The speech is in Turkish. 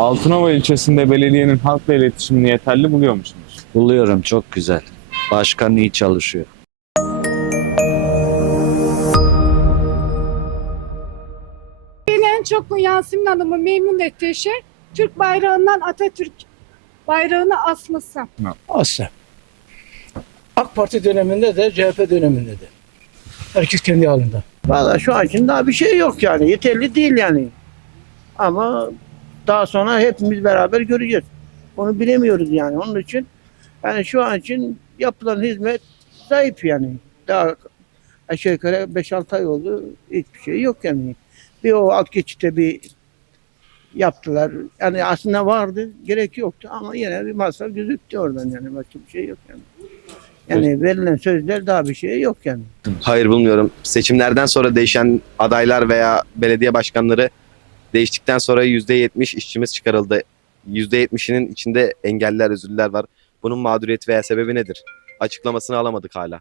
Altınova ilçesinde belediyenin halkla iletişimini yeterli buluyor musunuz? Buluyorum çok güzel. Başkan iyi çalışıyor. Beni en çok Yasemin Hanım'ı memnun ettiği şey Türk bayrağından Atatürk bayrağını asması. Asla. AK Parti döneminde de CHP döneminde de. Herkes kendi halinde. Valla şu an için daha bir şey yok yani. Yeterli değil yani. Ama daha sonra hepimiz beraber göreceğiz. Onu bilemiyoruz yani. Onun için yani şu an için yapılan hizmet zayıf yani. Daha aşağı yukarı 5-6 ay oldu. Hiçbir şey yok yani. Bir o alt geçitte bir yaptılar. Yani aslında vardı. Gerek yoktu ama yine bir masraf gözüktü oradan yani. Başka bir şey yok yani. Yani verilen sözler daha bir şey yok yani. Hayır bulmuyorum. Seçimlerden sonra değişen adaylar veya belediye başkanları değiştikten sonra %70 işçimiz çıkarıldı. %70'inin içinde engeller, özürlüler var. Bunun mağduriyeti veya sebebi nedir? Açıklamasını alamadık hala.